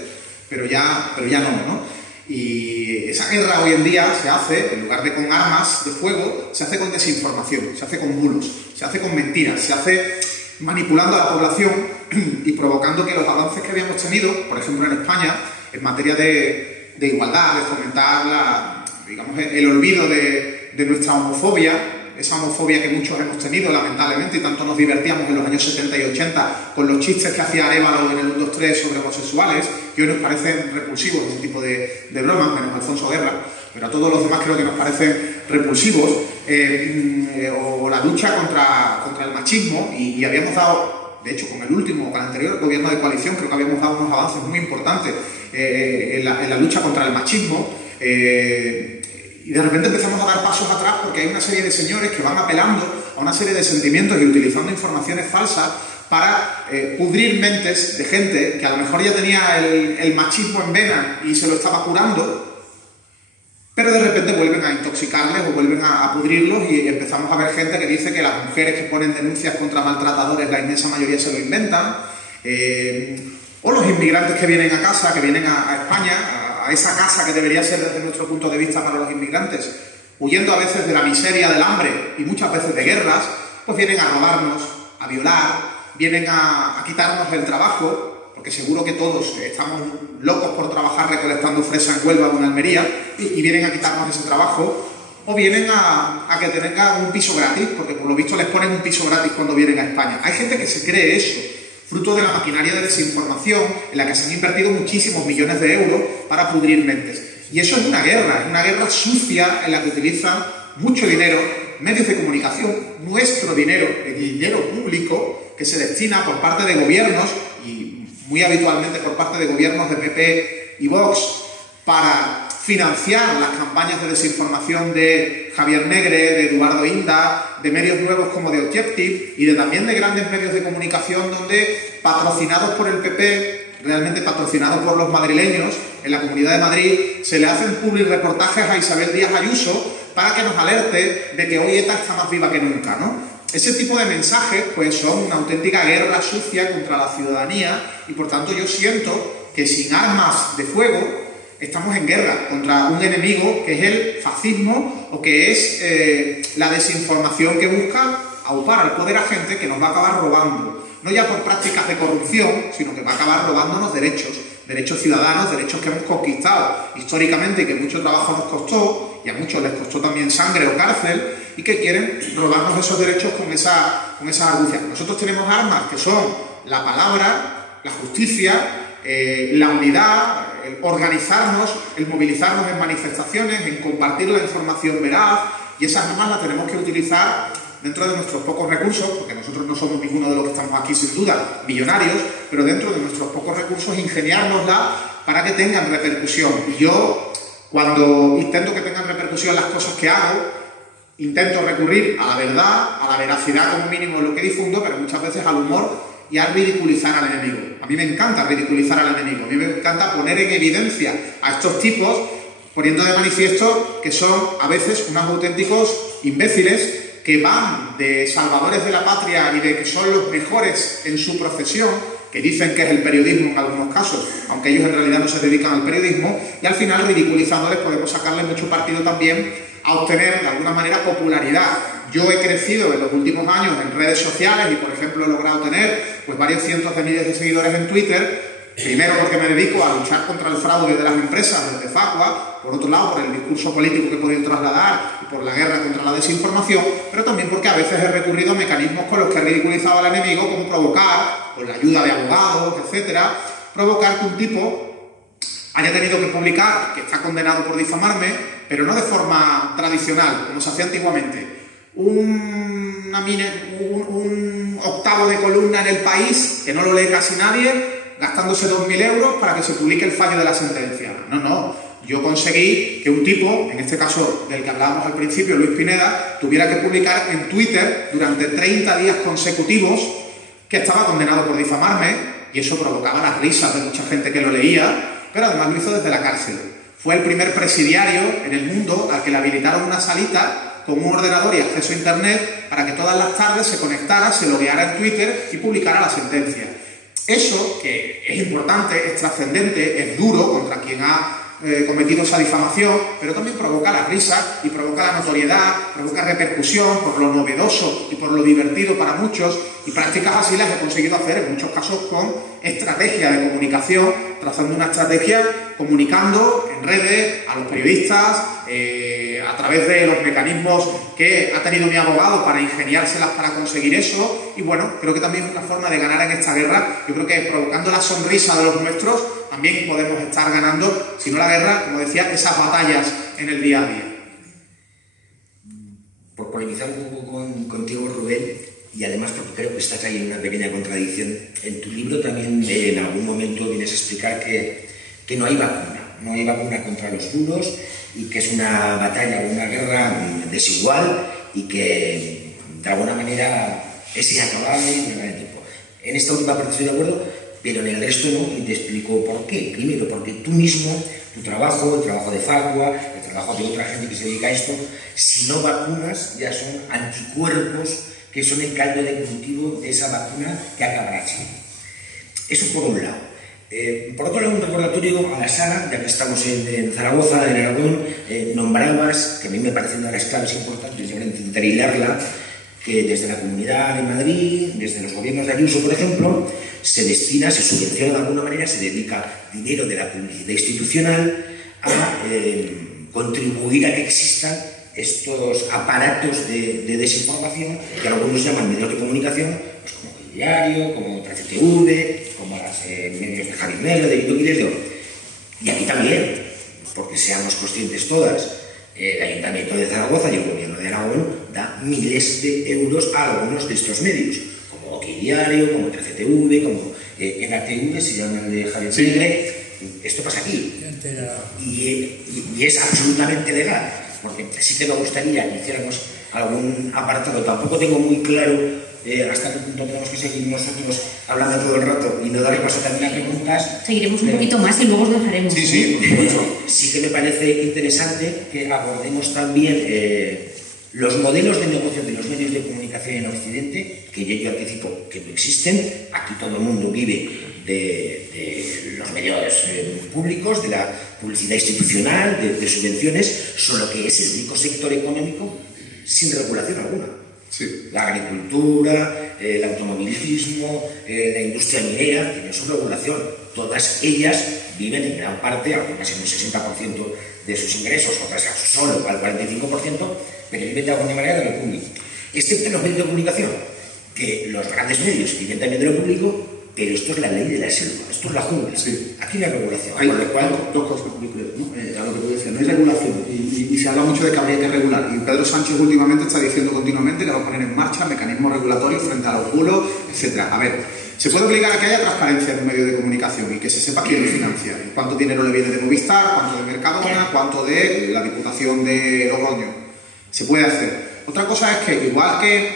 pero ya no. Y esa guerra hoy en día se hace, en lugar de con armas de fuego, se hace con desinformación, se hace con bulos, se hace con mentiras, se hace manipulando a la población y provocando que los avances que habíamos tenido, por ejemplo en España, en materia de igualdad, de fomentar el olvido de nuestra homofobia, esa homofobia que muchos hemos tenido lamentablemente, y tanto nos divertíamos en los años 70 y 80 con los chistes que hacía Arévalo en el 1, 2, 3 sobre homosexuales, que hoy nos parecen repulsivos ese tipo de bromas, menos Alfonso Guerra, pero a todos los demás creo que nos parecen repulsivos, o la lucha contra el machismo, y habíamos dado, de hecho con el anterior gobierno de coalición, creo que habíamos dado unos avances muy importantes en la lucha contra el machismo, y de repente empezamos a dar pasos atrás porque hay una serie de señores que van apelando a una serie de sentimientos y utilizando informaciones falsas para pudrir mentes de gente que a lo mejor ya tenía el machismo en vena y se lo estaba curando, pero de repente vuelven a intoxicarles o vuelven a pudrirlos, y empezamos a ver gente que dice que las mujeres que ponen denuncias contra maltratadores, la inmensa mayoría se lo inventan, o los inmigrantes que vienen a casa, que vienen a España, a esa casa que debería ser desde nuestro punto de vista para los inmigrantes, huyendo a veces de la miseria, del hambre y muchas veces de guerras, pues vienen a robarnos, a violar, vienen a quitarnos el trabajo, porque seguro que todos estamos locos por trabajar recolectando fresa en Huelva o en Almería, y vienen a quitarnos ese trabajo, o vienen a que tengan un piso gratis, porque por lo visto les ponen un piso gratis cuando vienen a España. Hay gente que se cree eso, fruto de la maquinaria de desinformación en la que se han invertido muchísimos millones de euros para pudrir mentes. Y eso es una guerra sucia en la que utilizan mucho dinero, medios de comunicación, nuestro dinero, el dinero público que se destina por parte de gobiernos, y muy habitualmente por parte de gobiernos de PP y Vox, para financiar las campañas de desinformación de Javier Negre, de Eduardo Inda, de medios nuevos como The Objective y también de grandes medios de comunicación donde, patrocinados por el PP, realmente patrocinados por los madrileños, en la Comunidad de Madrid, se le hacen public reportajes a Isabel Díaz Ayuso para que nos alerte de que hoy ETA está más viva que nunca, ¿no? Ese tipo de mensajes pues son una auténtica guerra sucia contra la ciudadanía y por tanto yo siento que sin armas de fuego estamos en guerra contra un enemigo que es el fascismo o que es la desinformación que busca aupar al poder a gente que nos va a acabar robando, no ya por prácticas de corrupción, sino que va a acabar robándonos derechos ciudadanos, derechos que hemos conquistado históricamente y que mucho trabajo nos costó, y a muchos les costó también sangre o cárcel, y que quieren robarnos esos derechos con esa argucia. Nosotros tenemos armas que son la palabra, la justicia, la unidad, el organizarnos, el movilizarnos en manifestaciones, en compartir la información veraz, y esas armas las tenemos que utilizar dentro de nuestros pocos recursos, porque nosotros no somos ninguno de los que estamos aquí sin duda millonarios, pero dentro de nuestros pocos recursos ingeniárnosla para que tengan repercusión. Y yo, cuando intento que tengan repercusión las cosas que hago, intento recurrir a la verdad, a la veracidad como mínimo en lo que difundo, pero muchas veces al humor y a ridiculizar al enemigo. A mí me encanta ridiculizar al enemigo, a mí me encanta poner en evidencia a estos tipos, poniendo de manifiesto que son a veces unos auténticos imbéciles que van de salvadores de la patria y de que son los mejores en su profesión, que dicen que es el periodismo en algunos casos, aunque ellos en realidad no se dedican al periodismo, y al final ridiculizándoles podemos sacarles mucho partido también a obtener de alguna manera popularidad. Yo he crecido en los últimos años en redes sociales y, por ejemplo, he logrado tener pues, varios cientos de miles de seguidores en Twitter, primero porque me dedico a luchar contra el fraude de las empresas desde Facua, por otro lado por el discurso político que he podido trasladar y por la guerra contra la desinformación, pero también porque a veces he recurrido a mecanismos con los que he ridiculizado al enemigo, como provocar, con la ayuda de abogados, etcétera, provocar que un tipo haya tenido que publicar que está condenado por difamarme, pero no de forma tradicional, como se hacía antiguamente, un octavo de columna en El País, que no lo lee casi nadie, gastándose 2.000 euros para que se publique el fallo de la sentencia. No, yo conseguí que un tipo, en este caso del que hablábamos al principio, Luis Pineda, tuviera que publicar en Twitter durante 30 días consecutivos que estaba condenado por difamarme, y eso provocaba las risas de mucha gente que lo leía, pero además lo hizo desde la cárcel. Fue el primer presidiario en el mundo al que le habilitaron una salita con un ordenador y acceso a internet para que todas las tardes se conectara, se logueara en Twitter y publicara la sentencia. Eso, que es importante, es trascendente, es duro contra quien ha cometido esa difamación, pero también provoca la risa y provoca la notoriedad, provoca repercusión por lo novedoso y por lo divertido para muchos, y prácticas así las he conseguido hacer en muchos casos con estrategia de comunicación, trazando una estrategia, comunicando en redes a los periodistas, a través de los mecanismos que ha tenido mi abogado para ingeniárselas para conseguir eso, y bueno, creo que también es una forma de ganar en esta guerra. Yo creo que provocando la sonrisa de los nuestros también podemos estar ganando, si no la guerra, como decía, esas batallas en el día a día. Por polemizar un poco contigo, Rubén, y además porque creo que estás ahí en una pequeña contradicción, en tu libro también en algún momento vienes a explicar que no hay vacuna contra los bulos, y que es una batalla, una guerra desigual y que de alguna manera es inacabable y no gana tiempo. En esta última parte estoy de acuerdo, pero en el resto no, y te explico por qué. Primero, porque tú mismo, tu trabajo, el trabajo de Facua, el trabajo de otra gente que se dedica a esto, si no vacunas ya son anticuerpos que son el caldo de cultivo de esa vacuna que acabará Chile. Eso por un lado. Por otro lado, un recordatorio a la sala, ya que estamos en Zaragoza, en Aragón, nombrabas, que a mí me parecen una de las claves importantes, y ahora intentaré hilarla, que desde la Comunidad de Madrid, desde los gobiernos de Ayuso, por ejemplo, se destina, se subvenciona de alguna manera, se dedica dinero de la publicidad institucional a contribuir a que existan estos aparatos de desinformación que algunos llaman medios de comunicación, pues como el diario, como TCTV, como los medios de Javier Negre, de Vito Quiles de Oro. Y aquí también, porque seamos conscientes todas, el Ayuntamiento de Zaragoza y el Gobierno de Aragón da miles de euros a algunos de estos medios, como OK Diario, como TCTV, como NATV, se llama el de Javier Negre, esto pasa aquí. Y es absolutamente legal, porque sí que me gustaría que hiciéramos algún apartado. Tampoco tengo muy claro hasta qué punto tenemos que seguir nosotros hablando todo el rato y no daré paso también a preguntas. Seguiremos un poquito más y luego os dejaremos. Sí, sí que me parece interesante que abordemos también los modelos de negocio de los medios de comunicación en Occidente, que yo anticipo que no existen. Aquí todo el mundo vive de los medios públicos, de la publicidad institucional, de subvenciones, solo que es el único sector económico sin regulación alguna. Sí. La agricultura, el automovilismo, la industria minera tienen su regulación. Todas ellas viven en gran parte, algunas en un 60% de sus ingresos, otras solo al 45%, pero viven de alguna manera de lo público. Excepto en los medios de comunicación, que los grandes medios viven también de lo público, pero esto es la ley de la selva, esto es la jungla. Sí. Aquí no hay regulación. Hay dos cosas, yo creo, ¿no? A lo que tú decías, no hay regulación y se habla mucho de que habría que regular. Y Pedro Sánchez últimamente está diciendo continuamente que va a poner en marcha mecanismos regulatorios frente a los bulos, etc. A ver, se puede obligar a que haya transparencia en un medio de comunicación y que se sepa quién lo financia, cuánto dinero le viene de Movistar, cuánto de Mercadona, cuánto de la Diputación de Logroño. Se puede hacer. Otra cosa es que, igual que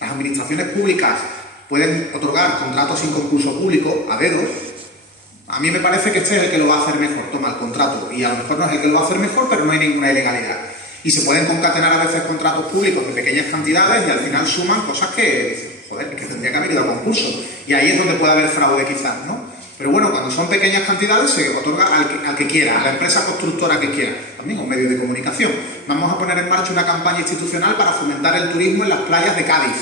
las administraciones públicas pueden otorgar contratos sin concurso público a dedo, a mí me parece que este es el que lo va a hacer mejor, toma el contrato, y a lo mejor no es el que lo va a hacer mejor, pero no hay ninguna ilegalidad. Y se pueden concatenar a veces contratos públicos de pequeñas cantidades y al final suman cosas que, joder, que tendría que haber ido a concurso. Y ahí es donde puede haber fraude quizás, ¿no? Pero bueno, cuando son pequeñas cantidades se otorga al que quiera, a la empresa constructora que quiera, también un medio de comunicación. Vamos a poner en marcha una campaña institucional para fomentar el turismo en las playas de Cádiz.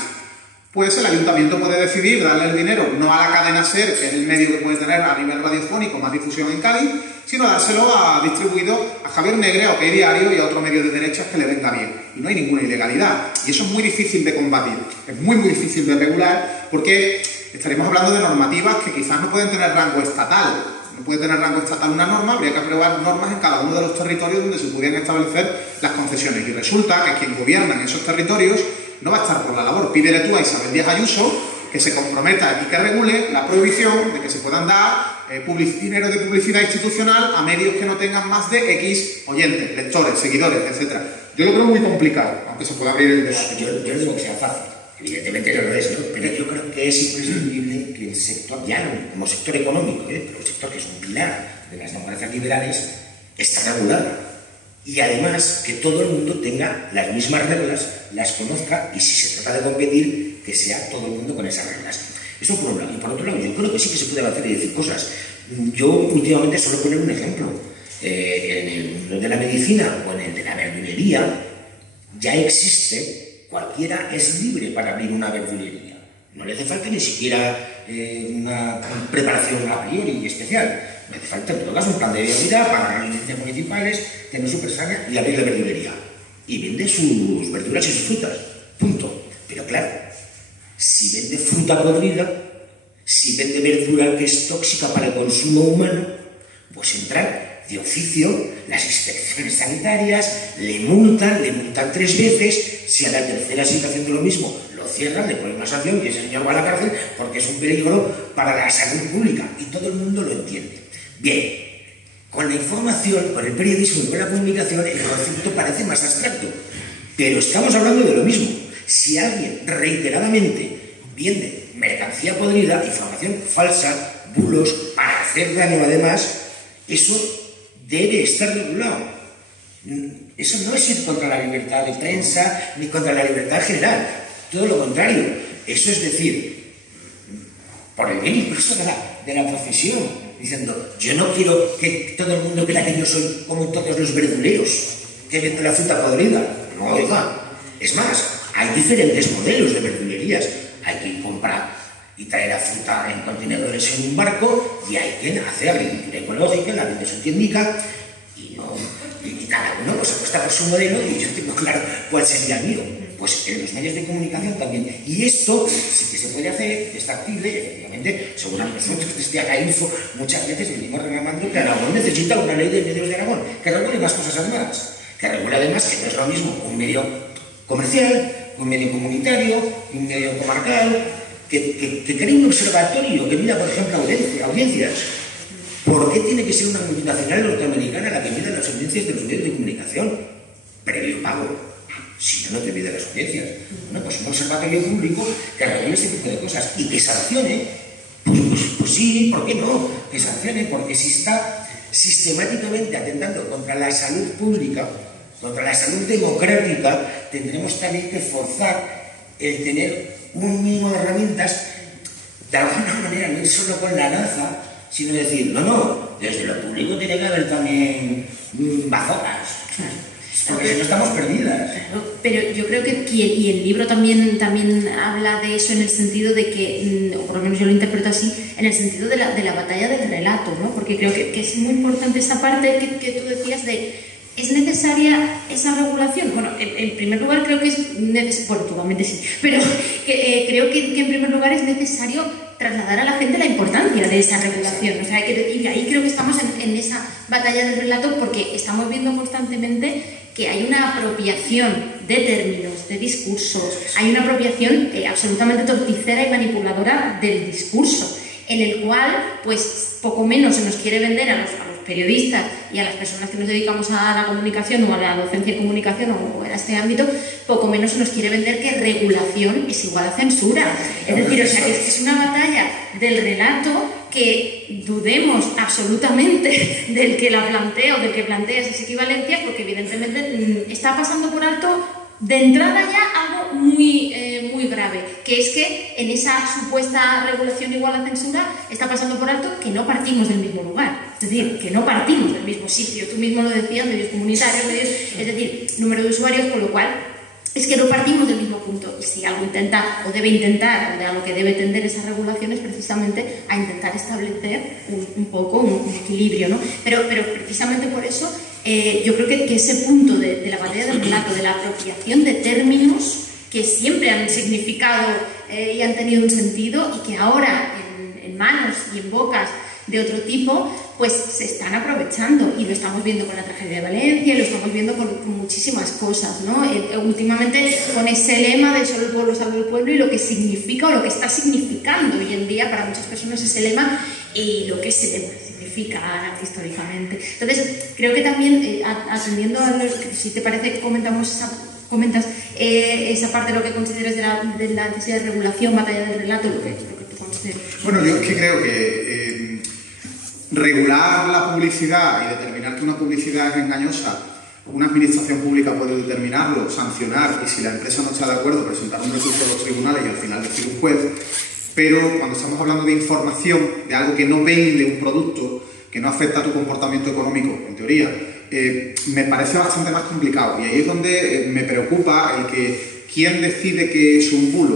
Pues el ayuntamiento puede decidir darle el dinero no a la cadena SER, que es el medio que puede tener a nivel radiofónico más difusión en Cádiz, sino dárselo distribuido a Javier Negre, a OK Diario y a otro medio de derechas que le venga bien. Y no hay ninguna ilegalidad. Y eso es muy difícil de combatir, es muy difícil de regular, porque estaremos hablando de normativas que quizás no pueden tener rango estatal. No puede tener rango estatal una norma, habría que aprobar normas en cada uno de los territorios donde se pudieran establecer las concesiones. Y resulta que quien gobierna en esos territorios no va a estar por la labor. Pídele tú a Isabel Díaz Ayuso que se comprometa y que regule la prohibición de que se puedan dar dinero de publicidad institucional a medios que no tengan más de X oyentes, lectores, seguidores, etc. Yo lo creo muy complicado, aunque se pueda abrir el debate. Yo no digo que sea fácil, evidentemente no lo es, ¿no? Pero yo creo que es imprescindible que el sector, ya como sector económico, pero el sector que es un pilar de las democracias liberales, está regulado. Y además que todo el mundo tenga las mismas reglas, las conozca, y si se trata de competir, que sea todo el mundo con esas reglas. Eso por un lado. Y por otro lado, yo creo que sí que se puede avanzar y decir cosas. Yo últimamente suelo poner un ejemplo. En el mundo de la medicina o en el de la verdulería ya existe, cualquiera es libre para abrir una verdulería. No le hace falta ni siquiera una preparación a priori y especial. No hace falta en todo caso un plan de viabilidad, pagar las licencias municipales, tener su presaria y abrir la verdulería. Y vende sus verduras y sus frutas. Punto. Pero claro, si vende fruta podrida, si vende verdura que es tóxica para el consumo humano, pues entran de oficio las inspecciones sanitarias, le multan 3 veces, si a la tercera sigue haciendo lo mismo, lo cierran, le ponen una sanción y ese señor va a la cárcel porque es un peligro para la salud pública y todo el mundo lo entiende. Bien, con la información, con el periodismo y con la comunicación el concepto parece más abstracto, pero estamos hablando de lo mismo. Si alguien reiteradamente vende mercancía podrida, información falsa, bulos, para hacer daño además, eso debe estar regulado. Eso no es ir contra la libertad de prensa ni contra la libertad general, todo lo contrario. Eso es decir, por el bien incluso de la profesión, diciendo, yo no quiero que todo el mundo crea que yo soy como todos los verduleros que venden la fruta podrida. No, oiga, es más, hay diferentes modelos de verdulerías. Hay quien compra y trae la fruta en contenedores en un barco y hay quien hace agricultura ecológica, la vende su tiendica y cada uno pues apuesta por su modelo y yo tengo claro cuál sería el mío. Pues en los medios de comunicación también. Y esto sí que se puede hacer, está actible, efectivamente, seguramente nosotros desde Againfo muchas veces venimos reclamando que Aragón necesita una ley de medios de Aragón, que regule más cosas además, que regule además que no es lo mismo un medio comercial, un medio comunitario, un medio comarcal, que cree un observatorio que mira, por ejemplo, audiencias. ¿Por qué tiene que ser una multinacional norteamericana la que mida las audiencias de los medios de comunicación? Previo pago. Si no, no te mide las audiencias. Bueno, pues un observatorio público que regule ese tipo de cosas y que sancione, pues sí, ¿por qué no? Que sancione, porque si está sistemáticamente atentando contra la salud pública, contra la salud democrática, tendremos también que forzar el tener un mínimo de herramientas, de alguna manera, no ir solo con la lanza, sino decir, no, desde lo público tiene que haber también bazookas, porque si no estamos perdidas. Pero yo creo que, y el libro también habla de eso en el sentido de que, o por lo menos yo lo interpreto así, en el sentido de la batalla del relato, ¿no? Porque creo que es muy importante esa parte que tú decías de ¿es necesaria esa regulación? Bueno, en primer lugar creo que es necesario, bueno, totalmente sí, pero creo que en primer lugar es necesario trasladar a la gente la importancia de esa regulación. O sea, y ahí creo que estamos en esa batalla del relato porque estamos viendo constantemente que hay una apropiación de términos, de discursos, hay una apropiación absolutamente torticera y manipuladora del discurso, en el cual, pues, poco menos se nos quiere vender a los periodistas y a las personas que nos dedicamos a la comunicación o a la docencia de comunicación o a este ámbito, poco menos se nos quiere vender que regulación es igual a censura. Es decir, o sea, que es una batalla del relato que dudemos absolutamente del que la plantea o del que plantea esas equivalencias, porque evidentemente está pasando por alto de entrada ya algo muy grave, que es que en esa supuesta regulación igual a censura está pasando por alto que no partimos del mismo lugar, es decir, que no partimos del mismo sitio. Tú mismo lo decías, medios comunitarios, es decir, número de usuarios, con lo cual es que no partimos del mismo punto. Y si algo intenta o debe intentar, o de a lo que debe tender esa regulación es precisamente a intentar establecer un poco un equilibrio, ¿no? Pero precisamente por eso yo creo que ese punto de la batalla del relato, de la apropiación de términos que siempre han significado y han tenido un sentido y que ahora en manos y en bocas de otro tipo, pues se están aprovechando, y lo estamos viendo con la tragedia de Valencia, y lo estamos viendo con muchísimas cosas, ¿no? Últimamente con ese lema de solo el pueblo salva el pueblo, y lo que significa o lo que está significando hoy en día para muchas personas ese lema y lo que ese lema significa históricamente. Entonces, creo que también, atendiendo a lo que, si te parece, comentas esa parte de lo que consideras de la necesidad de regulación, batalla del relato, lo que tú consideras. Bueno, yo es que creo que regular la publicidad y determinar que una publicidad es engañosa, una administración pública puede determinarlo, sancionar, y si la empresa no está de acuerdo, presentar un recurso a los tribunales y al final decir un juez. Pero cuando estamos hablando de información, de algo que no vende un producto, que no afecta a tu comportamiento económico, en teoría, me parece bastante más complicado. Y ahí es donde me preocupa el que quién decide que es un bulo.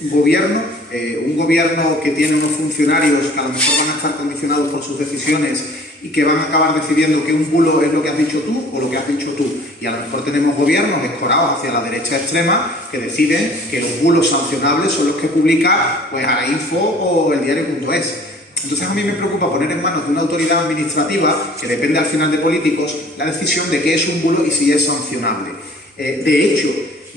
Un gobierno que tiene unos funcionarios que a lo mejor van a estar condicionados por sus decisiones y que van a acabar decidiendo que un bulo es lo que has dicho tú o lo que has dicho tú. Y a lo mejor tenemos gobiernos escorados hacia la derecha extrema que deciden que los bulos sancionables son los que publica pues Arainfo o el diario.es. Entonces a mí me preocupa poner en manos de una autoridad administrativa, que depende al final de políticos, la decisión de qué es un bulo y si es sancionable. De hecho,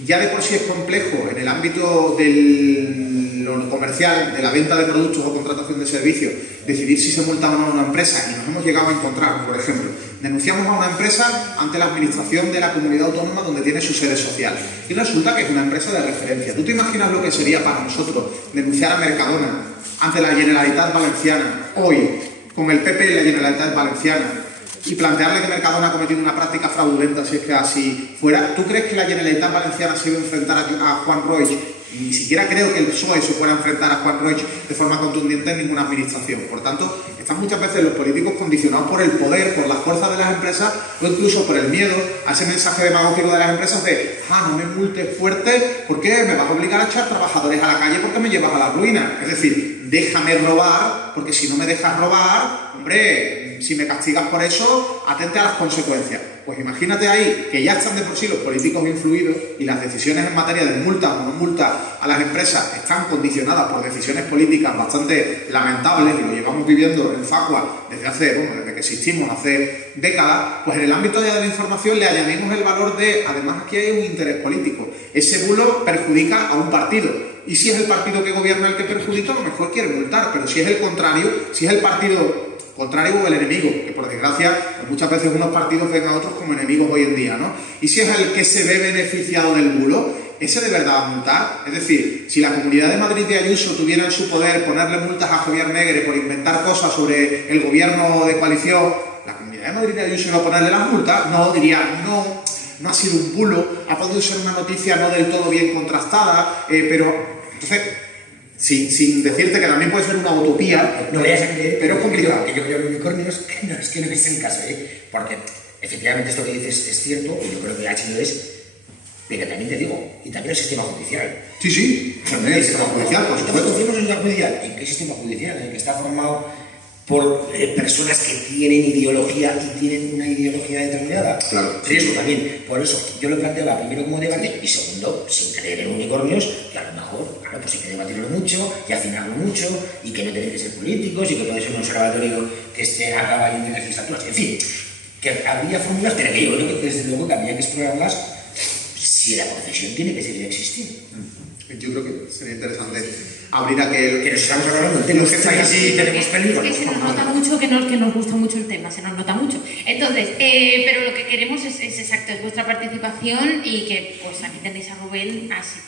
ya de por sí es complejo en el ámbito de lo comercial, de la venta de productos o contratación de servicios, decidir si se multa o no a una empresa, y nos hemos llegado a encontrar, por ejemplo, denunciamos a una empresa ante la administración de la comunidad autónoma donde tiene su sede social, y resulta que es una empresa de referencia. ¿Tú te imaginas lo que sería para nosotros denunciar a Mercadona ante la Generalitat Valenciana, hoy, con el PP y la Generalitat Valenciana, y plantearle que Mercadona ha cometido una práctica fraudulenta si es que así fuera? ¿Tú crees que la Generalitat Valenciana se iba a enfrentar a Juan Roig? Ni siquiera creo que el PSOE se fuera a enfrentar a Juan Roig de forma contundente en ninguna administración. Por tanto, están muchas veces los políticos condicionados por el poder, por la fuerza de las empresas, o incluso por el miedo a ese mensaje demagógico de las empresas de no me multes fuerte porque me vas a obligar a echar trabajadores a la calle porque me llevas a la ruina. Es decir, déjame robar, porque si no me dejas robar, hombre, si me castigas por eso, atente a las consecuencias. Pues imagínate ahí que ya están de por sí los políticos influidos y las decisiones en materia de multas o no multas a las empresas están condicionadas por decisiones políticas bastante lamentables, y lo llevamos viviendo en Facua desde que existimos, hace décadas. Pues en el ámbito ya de la información le añadimos el valor de, además aquí hay un interés político. Ese bulo perjudica a un partido, y si es el partido que gobierna el que perjudica, a lo mejor quiere multar, pero si es el contrario, si es el partido contrario o el enemigo, que por desgracia muchas veces unos partidos ven a otros como enemigos hoy en día, ¿no? Y si es el que se ve beneficiado del bulo, ¿ese de verdad va a multar? Es decir, si la Comunidad de Madrid de Ayuso tuviera en su poder ponerle multas a Javier Negre por inventar cosas sobre el gobierno de coalición, ¿la Comunidad de Madrid de Ayuso iba a ponerle las multas? No, diría, no ha sido un bulo, ha podido ser una noticia no del todo bien contrastada, pero entonces, sin decirte que también puede ser una utopía, no vayas a creer, pero es complicado. Que yo creo que unicornios, que no es el caso, porque efectivamente esto que dices es cierto, y yo creo que H lo es, pero también te digo, y también el sistema judicial. Sí, también el sistema judicial, por supuesto. ¿En el sistema judicial? ¿En qué sistema judicial? En el que está formado por personas que tienen ideología y tienen una ideología determinada. Claro. Riesgo también. Por eso yo lo planteaba primero como debate y segundo, sin creer en unicornios, que a lo mejor, claro, pues hay que debatirlo mucho y afinarlo mucho y que no tienen que ser políticos y que puede ser un observatorio que esté a caballo entre legislaturas. En fin, que habría fórmulas, pero que yo creo que desde luego que habría que explorarlas si la profesión tiene que seguir existiendo. Yo creo que sería interesante abrir aquel... Que nos estamos hablando del tema, sí tenemos peligro. Que se nos nota mucho, que nos gusta mucho el tema, se nos nota mucho. Entonces, pero lo que queremos es exacto, es vuestra participación y que pues aquí tenéis a Rubén, así que...